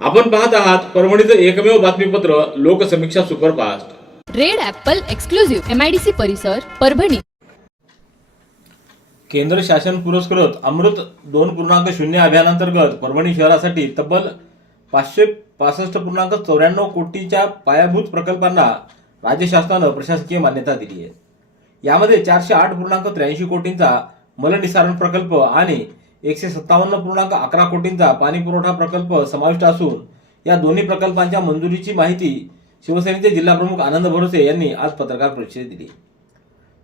आपण पाहत आहात परभणीचं एकमेव बातमीपत्र Loksamiksha superfast. Red apple exclusive MIDC परिसर परभणी. केंद्र शासन पुरस्कृत अमृत दोन पूर्णांक शून्य अभियानांतर्गत परभणी शहरासाठी तब्बल पाचशे पासष्ट पूर्णांक चौऱ्याण्णव कोटीच्या पायाभूत प्रकल्पांना राज्य शासनानं प्रशासकीय मान्यता दिली आहे. यामध्ये चारशे आठ पूर्णांक त्र्याऐंशी कोटींचा मलनिसारण प्रकल्प आणि एकशे सत्तावन्न पूर्णांक अकरा कोटींचा पाणी पुरवठा प्रकल्प समाविष्ट असून या दोन्ही प्रकल्पांच्या मंजुरीची माहिती शिवसेनेचे जिल्हाप्रमुख आनंद भरोसे यांनी आज पत्रकार परिषदेत दिली.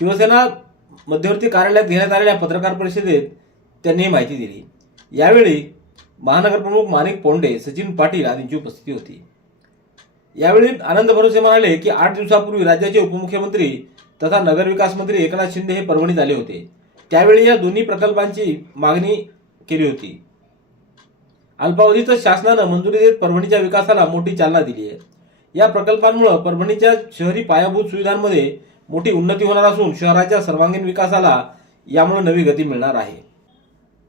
शिवसेना मध्यवर्ती कार्यालयात घेण्यात आलेल्या पत्रकार परिषदेत त्यांनी ही माहिती दिली. यावेळी महानगरप्रमुख माणिक पोंडे सचिन पाटील आदींची उपस्थिती होती. यावेळी आनंद भरोसे म्हणाले की आठ दिवसापूर्वी राज्याचे उपमुख्यमंत्री तथा नगरविकास मंत्री एकनाथ शिंदे हे परभणीत आले होते. त्यावेळी या दोन्ही प्रकल्पांची मागणी केली होती. अल्पावधीतच शासनानं मंजुरी देत परभणीच्या विकासाला मोठी चालना दिली आहे. या प्रकल्पांमुळे परभणीच्या शहरी पायाभूत सुविधांमध्ये मोठी उन्नती होणार असून शहराच्या सर्वांगीण विकासाला यामुळे नवी गती मिळणार आहे.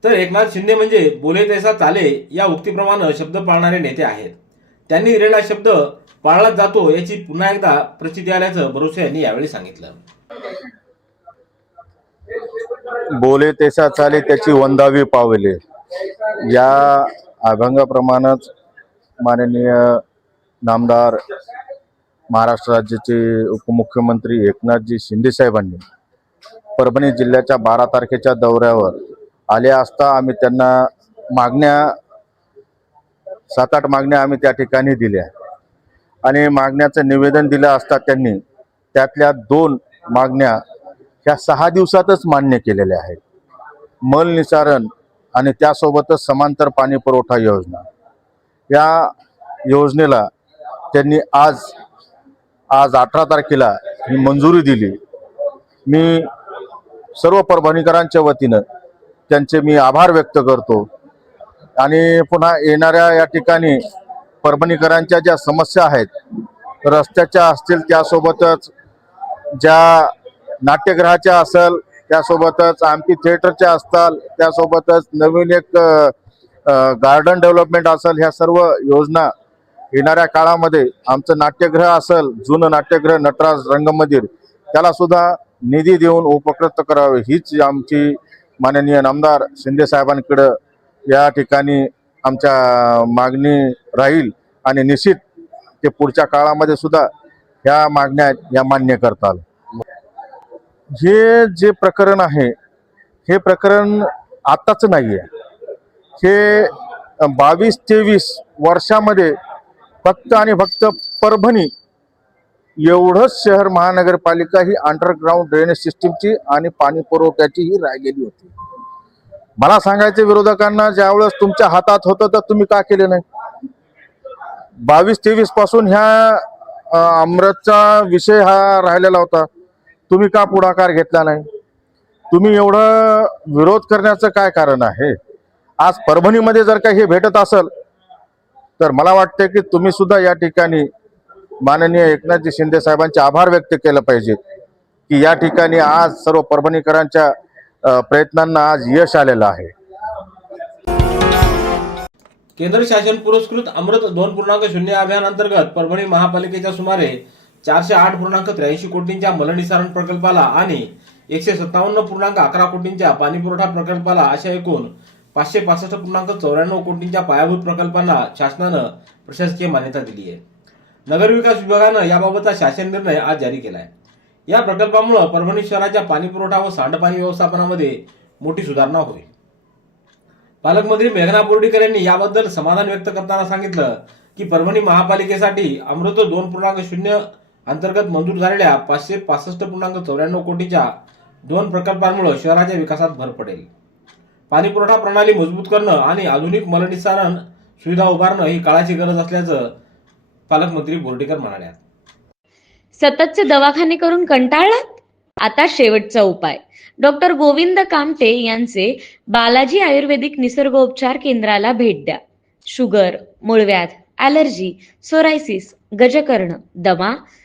तर एकनाथ शिंदे म्हणजे बोले तैसा चाले या उक्तीप्रमाणे शब्द पाळणारे नेते आहेत. त्यांनी दिलेला शब्द पाळला जातो याची पुन्हा एकदा प्रचिती आल्याचं भरोसे यांनी यावेळी सांगितलं. बोले तेसा चाले त्याची वंदावी पावले. या अभंगाप्रमाणेच माननीय नामदार महाराष्ट्र राज्याचे उपमुख्यमंत्री एकनाथजी शिंदे साहेबांनी परभणी जिल्ह्याच्या बारा तारखेच्या दौऱ्यावर आले असता आम्ही त्यांना मागण्या सात आठ मागण्या आम्ही त्या ठिकाणी दिल्या. आणि मागण्याचं निवेदन दिलं असता त्यांनी त्यातल्या दोन मागण्या ह्या सहा दिवसातच मान्य केलेल्या आहेत. मल निसारण आणि त्यासोबतच समांतर पाणी पुरवठा योजना. या योजनेला त्यांनी आज आज अठरा तारखेला ही मंजुरी दिली. मी सर्व परभणीकरांच्या वतीनं त्यांचे मी आभार व्यक्त करतो. आणि पुन्हा येणाऱ्या या ठिकाणी परभणीकरांच्या ज्या समस्या आहेत रस्त्याच्या असतील त्यासोबतच ज्या नाट्यगृहाच्या असेल त्यासोबतच आमपी थिएटरच्या असतात त्यासोबतच नवीन एक गार्डन डेव्हलपमेंट असेल ह्या सर्व योजना येणाऱ्या काळामध्ये आमचं नाट्यगृह असेल जुनं नाट्यगृह नटराज रंगमंदिर त्याला सुद्धा निधी देऊन उपकृत करावे हीच आमची माननीय नामदार शिंदे साहेबांकडं या ठिकाणी आमच्या मागणी राहील आणि निश्चित ते पुढच्या काळामध्ये सुद्धा ह्या मागण्या या मान्य करताल हे जे प्रकरण आहे हे प्रकरण आताच नाही आहे हे बावीस तेवीस वर्षामध्ये फक्त आणि फक्त परभणी एवढंच शहर महानगरपालिका ही अंडरग्राऊंड ड्रेनेज सिस्टीमची आणि पाणी पुरवठ्याची ही राहिलेली होती. मला सांगायचं विरोधकांना ज्यावेळेस तुमच्या हातात होतं तर तुम्ही का केले नाही? बावीस तेवीसपासून ह्या अमृतचा विषय हा राहिलेला होता. तुम्ही का पुढाकार घेतला नाही? तुम्ही एवढं विरोध करण्याचं काय कारण आहे? आज परभणीमध्ये जर का हे भेटत असेल तर मला वाटतं की तुम्ही सुद्धा या ठिकाणी माननीय एकनाथजी शिंदे साहेबांचे आभार व्यक्त केलं पाहिजेत की या ठिकाणी आज सर्व परभणीकरांच्या प्रयत्नांना आज यश आलेलं आहे. केंद्र शासन पुरस्कृत अमृत दोन पूर्णांक शून्य अभियान अंतर्गत परभणी महापालिकेच्या सुमारे चारशे आठ पूर्णांक त्र्याऐंशी कोटींच्या मलनिसारण प्रकल्पाला आणि एकशे सत्तावन्न पूर्णांक अकरा कोटींच्या पाणीपुरवठा प्रकल्पाला अशा एकूण पाचशे पासष्ट पूर्णांक चौऱ्याण्णव कोटींच्या पायाभूत प्रकल्पांना शासनानं प्रशासकीय मान्यता दिली आहे. नगरविकास विभागानं याबाबतचा शासन निर्णय आज जारी केला आहे या प्रकल्पामुळे परभणी शहराच्या पाणीपुरवठा व सांडपाणी व्यवस्थापनामध्ये मोठी सुधारणा होईल. पालकमंत्री मेघना बोर्डीकर यांनी याबद्दल समाधान व्यक्त करताना सांगितलं की परभणी महापालिकेसाठी अमृत दोन पूर्णांक शून्य अंतर्गत मंजूर झालेल्या पाचशे पासष्ट पूर्णांक चौऱ्याण्णव कोटीच्या दोन प्रकल्पांमुळे शहराच्या विकासात भर पडेल. पाणीपुरवठा प्रणाली मजबूत करणं आणि आधुनिक मलनिसारण सुविधा उभारणं ही काळाची गरज असल्याचं पालकमंत्री बोर्डीकर म्हणाल्या सततचे दवाखाने करून कंटाळलात? आता शेवटचा उपाय. डॉक्टर गोविंद कामटे यांचे बालाजी आयुर्वेदिक निसर्गोपचार केंद्राला भेट द्या. शुगर मुळव्याध ॲलर्जी सोरायसिस गजकर्ण दमा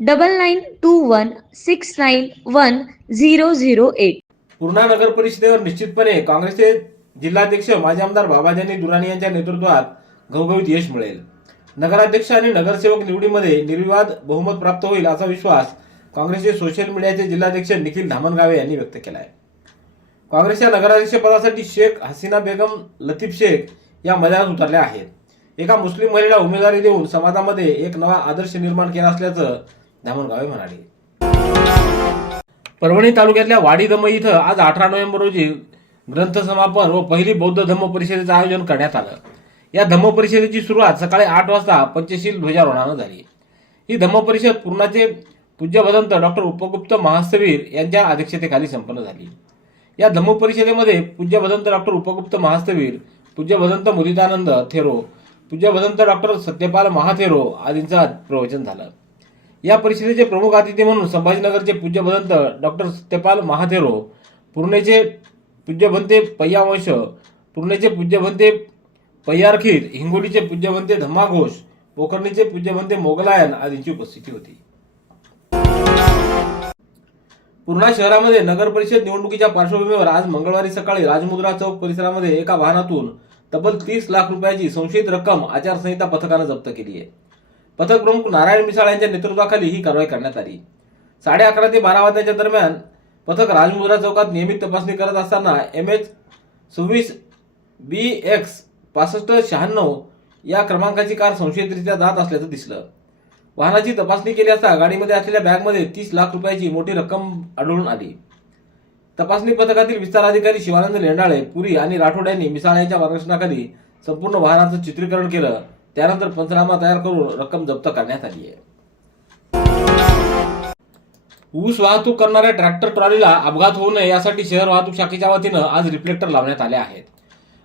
double nine two one six nine one zero zero eight Purna नगर परिषदेवर निश्चितपणे काँग्रेसचे जिल्हाध्यक्ष माजी आमदार बाबाजानी दुराणी यांच्या नेतृत्वात घवघवीत यश मिळेल. नगराध्यक्ष आणि नगरसेवक निवडीमध्ये निर्विवाद बहुमत प्राप्त होईल असा विश्वास काँग्रेसचे सोशल मीडियाचे जिल्हाध्यक्ष निखिल धामणगावे यांनी व्यक्त केला आहे काँग्रेसच्या नगराध्यक्ष पदासाठी शेख हसीना बेगम लतीफ शेख या मैदानात उतरल्या आहेत. एका मुस्लिम महिलेला उमेदवारी देऊन समाजामध्ये एक नवा आदर्श निर्माण केला असल्याचं धामणगावे म्हणाले. परभणी तालुक्यातल्या वाडी दमई इथं आज अठरा नोव्हेंबर रोजी ग्रंथ समापन व पहिली बौद्ध धम्म परिषदेचं आयोजन करण्यात आलं. या धम्म परिषदेची सुरुवात सकाळी आठ वाजता पंचशील ध्वजारोहणानं झाली. ही धम्म परिषद पूर्णाचे पूज्य भदंत डॉक्टर उपगुप्त महास्तवीर यांच्या अध्यक्षतेखाली संपन्न झाली. या धम्म परिषदेमध्ये पूज्य भदंत डॉक्टर उपगुप्त महास्तवीर पूज्य भदंत मुदितानंद थेरो पूज्य भदंत डॉक्टर सत्यपाल महाथेरो आदींचं प्रवचन झालं. या परिषदेचे प्रमुख अतिथी म्हणून संभाजीनगरचे पूज्यभदंत डॉक्टर सत्यपाल महाथेरो पूर्णेचे पूज्यभंते पय्यावंश पूर्णेचे पूज्यभंते पय्यारखीर हिंगोलीचे पूज्यभंते धम्माघोष पोखर्णीचे पूज्यभंते मोगलायन आदींची उपस्थिती होती. पूर्णा शहरामध्ये नगर परिषद निवडणुकीच्या पार्श्वभूमीवर आज मंगळवारी सकाळी राजमुद्रा चौक परिसरामध्ये एका वाहनातून तब्बल तीस लाख रुपयाची संशयित रक्कम आचारसंहिता पथकानं जप्त केली आहे. पथक प्रमुख नारायण मिसाळ यांच्या नेतृत्वाखाली ही कारवाई करण्यात आली. साडे अकरा ते बारा वाजण्याच्या दरम्यान पथक राजमुद्रा चौकात नियमित तपासणी करत असताना एम एच सव्वीस बी एक्स पासष्ट शहाण्णव या क्रमांकाची कार संशयितरित्या जात असल्याचं दिसलं. वाहनाची तपासणी केली असता गाडीमध्ये असलेल्या बॅगमध्ये तीस लाख रुपयाची मोठी रक्कम आढळून आली. तपासणी पथकातील विस्तार अधिकारी शिवानंद लेंडाळे पुरी आणि राठोड यांनी मिसाळ यांच्या मार्गदर्शनाखाली संपूर्ण वाहनाचं चित्रीकरण केलं. त्यानंतर पंचनामा तयार करून रक्कम जप्त करण्यात आली आहे. ऊस वाहतूक करणाऱ्या ट्रॅक्टर ट्रॉलीला अपघात होऊ नये यासाठी शहर वाहतूक शाखेच्या वतीनं आज रिफ्लेक्टर लावण्यात आले आहेत.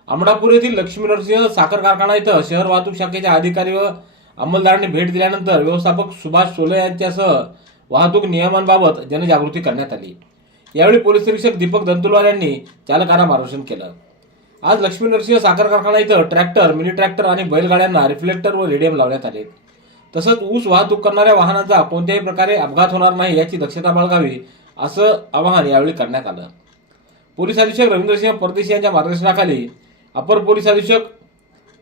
अमडापूर येथील लक्ष्मी नरसिंह साखर कारखाना इथं शहर वाहतूक शाखेच्या अधिकारी व अंमलदारांनी भेट दिल्यानंतर व्यवस्थापक सुभाष सोले यांच्यासह वाहतूक नियमांबाबत जनजागृती करण्यात आली. यावेळी पोलीस निरीक्षक दीपक दंतुलवार यांनी चालकांना मार्गदर्शन केलं. आज लक्ष्मी नरसिंह साखर कारखाना इथं ट्रॅक्टर मिनी ट्रॅक्टर आणि बैलगाड्यांना रिफ्लेक्टर व रेडियम लावण्यात आले. तसंच ऊस वाहतूक करणाऱ्या वाहनांचा कोणत्याही प्रकारे अपघात होणार नाही याची दक्षता बाळगावी असं आवाहन यावेळी करण्यात आलं. पोलीस अधीक्षक रवींद्रसिंह परदेशी यांच्या मार्गदर्शनाखाली अपर पोलीस अधीक्षक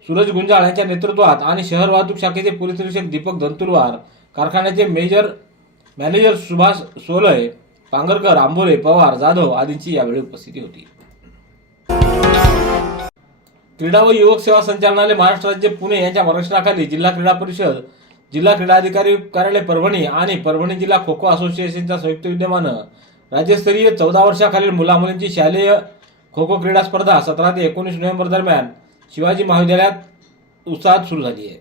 सूरज गुंजाळ यांच्या नेतृत्वात आणि शहर वाहतूक शाखेचे पोलीस अधीक्षक दीपक दंतुरवार कारखान्याचे मेजर मॅनेजर सुभाष सोलय पांगरकर आंबोरे पवार जाधव आदींची यावेळी उपस्थिती होती. क्रीडा व युवक सेवा संचालनालय महाराष्ट्र राज्य पुणे यांच्या मार्गदर्शनाखाली जिल्हा क्रीडा परिषद जिल्हा क्रीडा अधिकारी कार्यालय परभणी आणि परभणी जिल्हा खो खो असोसिएशनच्या संयुक्त विद्यमानं राज्यस्तरीय चौदा वर्षाखालील मुलामुलींची शालेय खो खो क्रीडा स्पर्धा सतरा ते एकोणीस नोव्हेंबर दरम्यान शिवाजी महाविद्यालयात उत्साहात सुरू झाली आहे.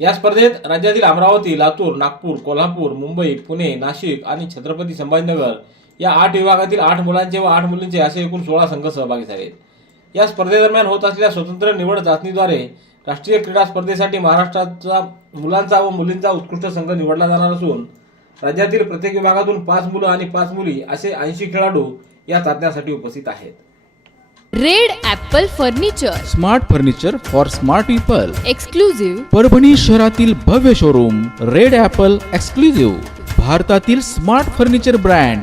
या स्पर्धेत राज्यातील अमरावती लातूर नागपूर कोल्हापूर मुंबई पुणे नाशिक आणि छत्रपती संभाजीनगर या आठ विभागातील आठ मुलांचे व आठ मुलींचे असे एकूण सोळा संघ सहभागी झाले या स्पर्धेदरम्यान होत असलेल्या स्वतंत्र निवड चाचणीद्वारे राष्ट्रीय क्रीडा स्पर्धेसाठी महाराष्ट्राचा मुलांचा व मुलींचा उत्कृष्ट संघ निवडला जाणार असून राज्यातील प्रत्येक विभागातून पाच मुलं आणि पाच मुली असे ऐंशी खेळाडू या चाचण्यासाठी उपस्थित आहेत. Red Apple furniture. Smart furniture for smart people. Exclusive Parbhani शहरातील भव्य शोरूम रेड ॲपल एक्सक्लुझिव्ह. भारतातील smart furniture brand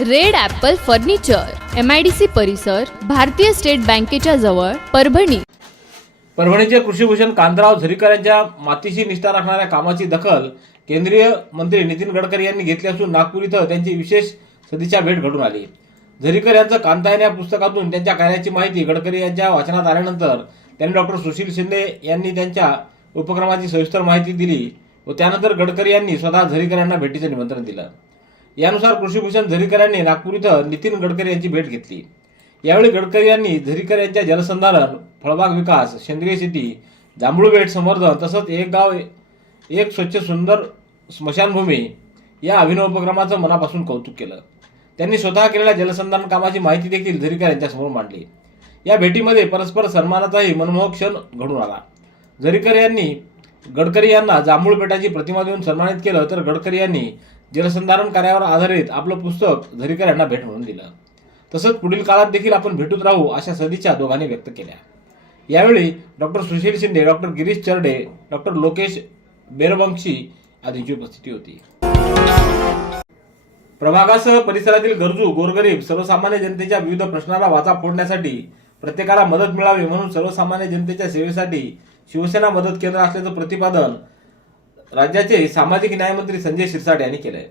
Red apple furniture M I D C परिसर भारतीय स्टेट बँकेच्या जवळ परभणी. परभणीचे कृषीभूषण कांतराव झरीकर यांच्या मातीशी निष्ठा राखणाऱ्या कामाची दखल केंद्रीय मंत्री नितीन गडकरी यांनी घेतली असून नागपूर इथं त्यांची विशेष सदिच्छा भेट घडून आली. झरीकर यांचं कांतायन या पुस्तकातून त्यांच्या कार्याची माहिती गडकरी यांच्या वाचनात आल्यानंतर त्यांनी डॉक्टर सुशील शिंदे यांनी त्यांच्या उपक्रमाची सविस्तर माहिती दिली व त्यानंतर गडकरी यांनी स्वतः झरीकर यांना भेटीचं निमंत्रण दिलं. यानुसार कृषीभूषण झरीकर यांनी नागपूर इथं नितीन गडकरी यांची भेट घेतली. यावेळी गडकरी यांनी झरीकर यांच्या जलसंधारण फळबाग विकास सेंद्रिय शेती जांभूळ बेट संवर्धन तसंच एक गाव एक स्वच्छ सुंदर स्मशानभूमी या अभिनव उपक्रमाचं मनापासून कौतुक केलं. त्यांनी स्वतः केलेल्या जलसंधारण कामाची माहिती देखील झरीकर यांच्यासमोर मांडली. या भेटीमध्ये परस्पर सन्मानाचाही मनमोहक क्षण घडून आला. झरीकर यांनी गडकरी यांना जांभूळ बेटाची प्रतिमा देऊन सन्मानित केलं तर गडकरी यांनी जलसंधारण कार्यावर आधारित आपलं पुस्तक झरीकर यांना भेट म्हणून दिलं. तसंच पुढील काळात देखील आपण भेटूत राहू अशा सदिच्छा दोघांनी व्यक्त केल्या. यावेळी doctor Sushil Shinde doctor Girish Charde doctor Lokesh Berwanshi आदींची उपस्थिती होती. प्रभागासह परिसरातील गरजू गोरगरीब सर्वसामान्य जनतेच्या विविध प्रश्नाला वाचा फोडण्यासाठी प्रत्येकाला मदत मिळावी म्हणून सर्वसामान्य जनतेच्या सेवेसाठी शिवसेना मदत केंद्र असल्याचं प्रतिपादन राज्याचे सामाजिक न्यायमंत्री संजय शिरसाट यांनी केलंय.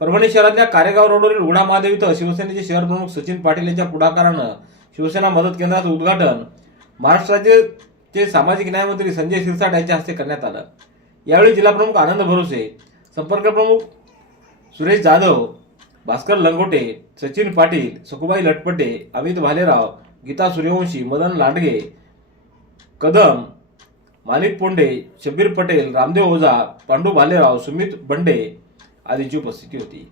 परभणी शहरातल्या कारेगाव रोडवरील उडा महादेव इथं शिवसेनेचे शहर प्रमुख सचिन पाटील यांच्या पुढाकारानं शिवसेना मदत केंद्राचं उद्घाटन महाराष्ट्र राज्याचे सामाजिक न्यायमंत्री संजय शिरसाट यांच्या हस्ते करण्यात आलं. यावेळी जिल्हा प्रमुख आनंद भरोसे संपर्क प्रमुख सुरेश जाधव भास्कर लंगोटे सचिन पाटील सखुबाई लटपटे अमित भालेराव गीता सूर्यवंशी मदन लांडगे कदम माणिक पोंडे शब्बीर पटेल रामदेव ओझा पांडू भालेराव सुमित बंडे आदींची उपस्थिती होती.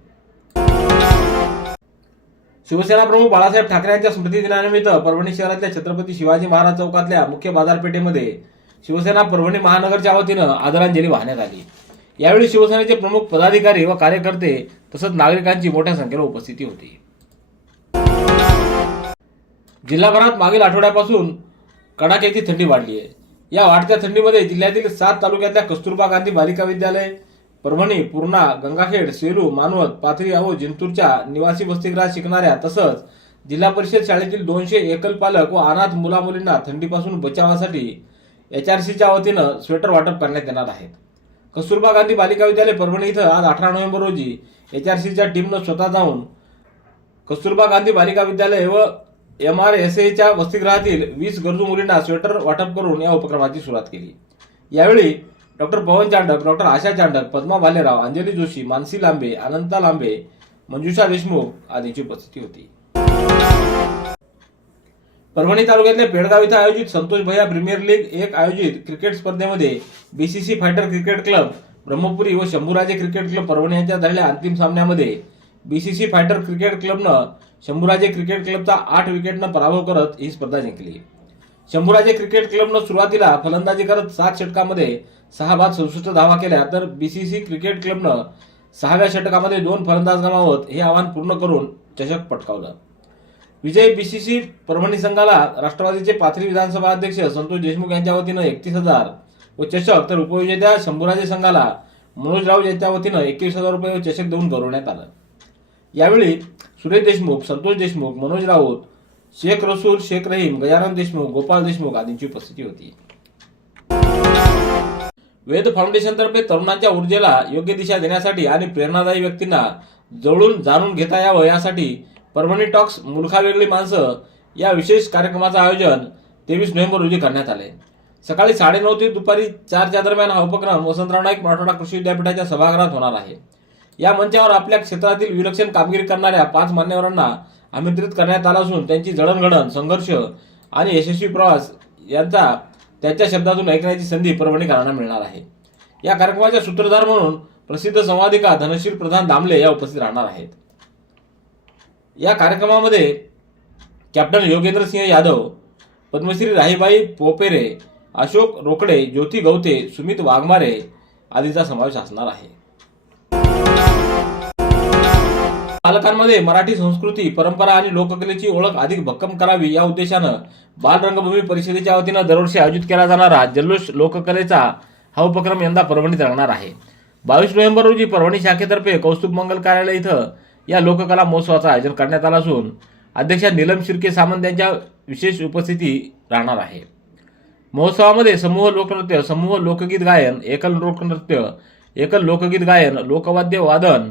शिवसेना प्रमुख बाळासाहेब ठाकरे यांच्या स्मृती दिनानिमित्त परभणी शहरातल्या छत्रपती शिवाजी महाराज चौकातल्या मुख्य बाजारपेठेमध्ये शिवसेना परभणी महानगरच्या वतीनं आदरांजली वाहण्यात आली. यावेळी शिवसेनेचे प्रमुख पदाधिकारी व कार्यकर्ते तसंच नागरिकांची मोठ्या संख्येनं उपस्थिती होती. जिल्हाभरात मागील आठवड्यापासून कडाक्याची थंडी वाढली आहे. या वाढत्या थंडीमध्ये जिल्ह्यातील सात तालुक्यातल्या कस्तुरबा गांधी बालिका विद्यालय परभणी पूर्णा गंगाखेड सेलू मानवत पाथरी व जिंतूरच्या निवासी वसतिगृहात शिकणाऱ्या तसंच जिल्हा परिषद शाळेतील दोनशे एकल पालक व अनाथ मुलामुलींना थंडीपासून बचावासाठी एचआरसीच्या वतीनं स्वेटर वाटप करण्यात येणार आहेत कस्तुरबा गांधी बालिका विद्यालय परभणी इथं आज अठरा नोव्हेंबर रोजी एचआरसीच्या टीमनं स्वतः जाऊन कस्तुरबा गांधी बालिका विद्यालय व एम आर एस एच्या वसतिगृहातील वीस गरजू मुलींना स्वेटर वाटप करून या उपक्रमाची सुरुवात केली. यावेळी डॉक्टर पवन चांडक डॉक्टर आशा चांडक पद्मा भालेराव अंजली जोशी मानसी लांबे अनंता लांबे मंजुषा देशमुख आदींची उपस्थिती होती. परभणी तालुक्यातल्या पेडगाव इथं आयोजित संतोष भैया प्रीमियर लीग एक आयोजित क्रिकेट स्पर्धेमध्ये BCC fighter cricket club Brahmapuri व शंभूराजे क्रिकेट क्लब परभणी यांच्या झालेल्या अंतिम सामन्यामध्ये बीसीसी फायटर क्रिकेट क्लबनं शंभूराजे क्रिकेट क्लबचा आठ विकेटनं पराभव करत ही स्पर्धा जिंकली. शंभूराजे क्रिकेट क्लबनं सुरुवातीला फलंदाजी करत सात षटकामध्ये सहा बाद सदुसष्ट धावा केल्या तर बीसीसी क्रिकेट क्लबनं सहाव्या षटकामध्ये दोन फलंदाज गमावत हे आव्हान पूर्ण करून चषक पटकावलं. विजय बीसीसी परभणी संघाला राष्ट्रवादीचे पाथरी विधानसभा अध्यक्ष संतोष देशमुख यांच्या वतीनं एकतीस हजार व चषक तर उपविजेत्या शंभूराजे संघाला मनोज राऊत यांच्या वतीनं एकवीस हजार रुपये व चषक देऊन गौरवण्यात आलं. यावेळी सुरेश देशमुख संतोष देशमुख मनोज राऊत शेख रसूल शेख रहीम गजानन देशमुख गोपाळ देशमुख आदींची उपस्थिती होती. वेद फाउंडेशनतर्फे तरुणांच्या ऊर्जेला योग्य दिशा देण्यासाठी आणि प्रेरणादायी व्यक्तींना जवळून जाणून घेता यावं यासाठी परभणी टॉक्स मूर्खावेगळी माणसं या विशेष कार्यक्रमाचं आयोजन तेवीस नोव्हेंबर रोजी करण्यात आले. सकाळी साडेनऊ ते दुपारी चारच्या दरम्यान हा उपक्रम वसंतराव नाईक मराठवाडा कृषी विद्यापीठाच्या सभागृहात होणार आहे. या मंचावर आपल्या क्षेत्रातील विलक्षण कामगिरी करणाऱ्या पाच मान्यवरांना आमंत्रित करण्यात आलं असून त्यांची जडणघडण संघर्ष आणि यशस्वी प्रवास यांचा त्यांच्या शब्दातून ऐकण्याची संधी परभणीकरांना मिळणार आहे. या कार्यक्रमाच्या सूत्रधार म्हणून प्रसिद्ध संवादिका धनशील प्रधान दामले या उपस्थित राहणार आहेत. या कार्यक्रमामध्ये कॅप्टन योगेंद्र सिंह यादव पद्मश्री राहीबाई पोपेरे अशोक रोकडे ज्योती गवते सुमित वाघमारे आदीचा समावेश असणार आहे. बालकांमध्ये मराठी संस्कृती परंपरा आणि लोककलेची ओळख अधिक भक्कम करावी या उद्देशानं बालरंगभूमी परिषदेच्या वतीनं दरवर्षी आयोजित केला जाणारा जल्लोष लोककलेचा हा उपक्रम यंदा परभणीत रंगणार आहे. बावीस नोव्हेंबर रोजी परभणी शाखेतर्फे कौस्तुभ मंगल कार्यालय इथं या लोककला महोत्सवाचं आयोजन करण्यात आलं असून अध्यक्षा नीलम शिर्के सामंत यांच्या विशेष उपस्थिती राहणार आहे. महोत्सवामध्ये समूह लोकनृत्य समूह लोकगीत गायन एकल लोकनृत्य एकल लोकगीत गायन लोकवाद्य वादन